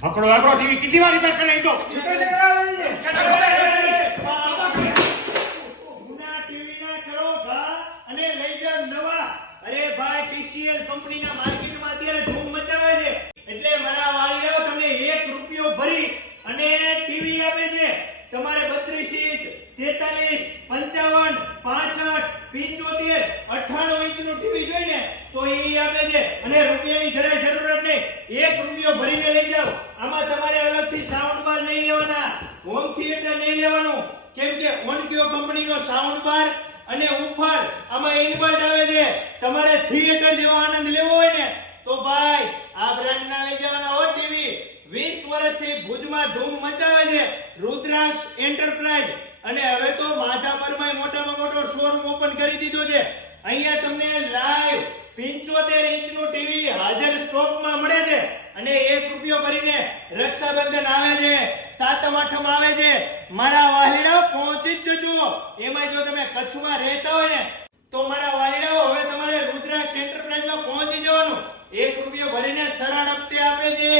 પકડો આપણો ટીવી કેટલી વાર રિપેર કરાવી દો જૂના ટીવી ના કરો ઘા અને લઈ જાવ નવા. અરે ભાઈ TCL કંપનીના માર્કેટમાં અત્યારે ધૂમ મચાવે છે. એટલે મારા વાલીઓ તમને એક રૂપિયો ભરી અને ટીવી આપે છે. તમારે 32 ઇંચ 43 55 65 75 98 ઇંચનું ટીવી જોઈને તો એ આપે છે. અને રૂપિયાની જરાય એક રૂપિયો ભરીને લઈ જાઓ. આમાં તમારે અલગથી સાઉન્ડ બાર નહીં લેવાના. હોમ થિયેટર નહીં લેવાનું. કેમ કે ઓનક્યો કંપનીનો સાઉન્ડ બાર અને ઉપર આમાં ઇન્વર્ટ આવે છે. તમારે થિયેટર જેવો આનંદ લેવો હોય ને, તો ભાઈ, આ બ્રાન્ડના લઈ જવાના હો ટીવી 20 વર્ષથી ભુજમાં ધૂમ મચાવે છે રુદ્રાક્ષ એન્ટરપ્રાઇઝ અને હવે તો માધાપરમાં મોટામાં મોટો શોરૂમ ઓપન કરી દીધો છે. અહીંયા તમને લાઈવ 75 ઇંચનું ટીવી હાજર સ્ટોકમાં મળે છે અને એક રૂપિયો ભરીને રક્ષાબંધન આવે છે, સાતમ આઠમ આવે છે. મારા વાલીડાઓ પહોંચી જ જજો. એમાં જો તમે કચ્છમાં રહેતા હોય ને, તો મારા વાલીડાઓ હવે તમારે રુદ્રાક્ષ એન્ટરપ્રાઇઝમાં પહોંચી જવાનું. એક રૂપિયો ભરીને સરળ હપ્તે આપે છે.